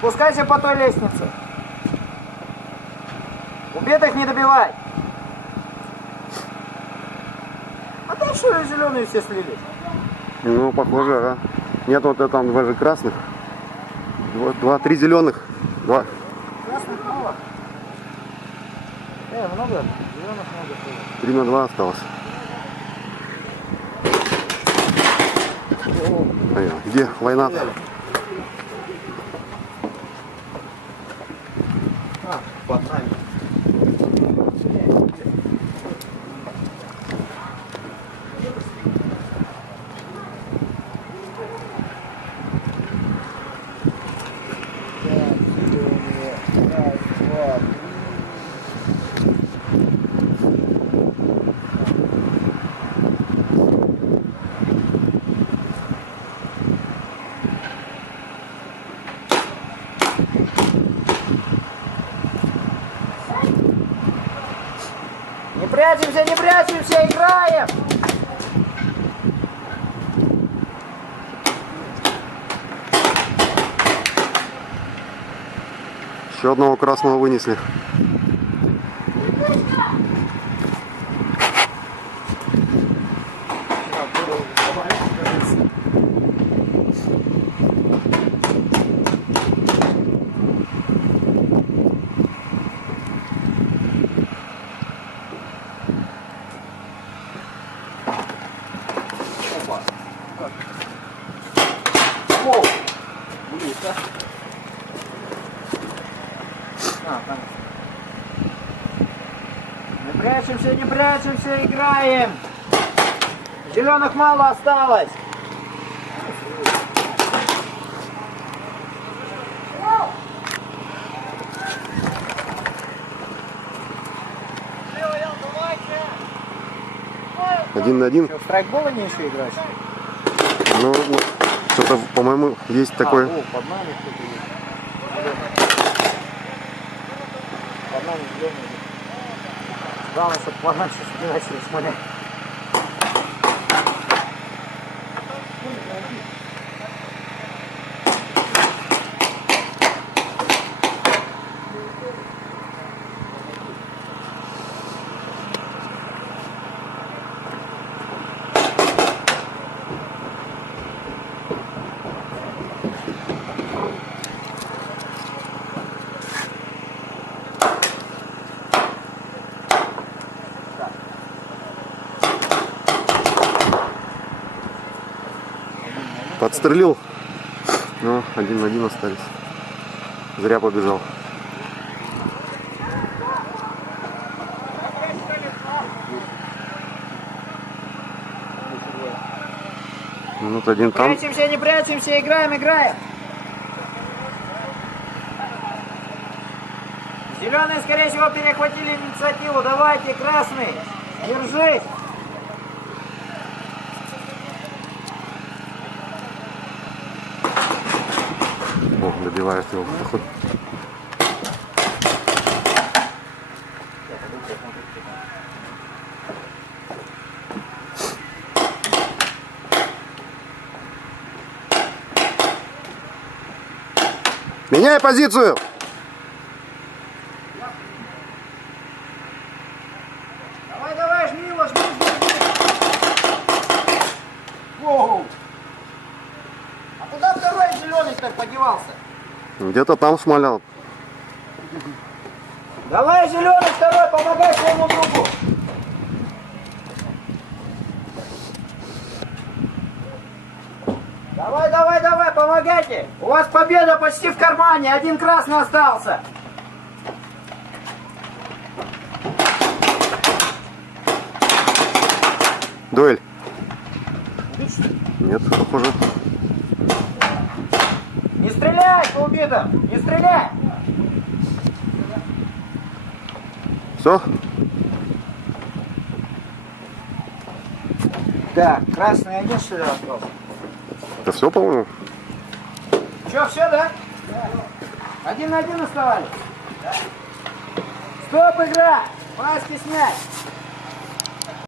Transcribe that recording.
Спускайся по той лестнице. Убитых не добивай. А там что ли зеленые все слились? Ну, похоже, а. Нет, вот это там два же красных. Два-три зеленых. Два. Красных мало. Много. Зеленых много. 3 на 2 осталось. Где война-то? Под нами. Не прячемся, играем! Еще одного красного вынесли. Не прячемся, играем. Зеленых мало осталось. Один на один. Что, в страйкболы не еще играть? Ну, что-то, по-моему, есть такое. Под нами кто-то есть. Под нами зеленый. Главное, чтобы пораньше не начали смотреть. Подстрелил. Ну, 1 на 1 остались. Зря побежал. Минут один там. Прячемся, не прячемся, играем. Зеленые, скорее всего, перехватили инициативу. Давайте, красный, держись. О, добивает его. Походу. Меняй позицию! Давай, жми его, жми. Воу. А куда второй зеленый так подевался? Где-то там шмалял. Давай, зеленый второй, помогай своему другу. Давай, помогайте. У вас победа почти в кармане, один красный остался. Дуэль. Нет, похоже. Не стреляй по убитым, не стреляй. Все? Так, красный один что ли остался? Это все, по-моему? Че, все, да? Один на один оставались. Стоп, игра! Маски снять!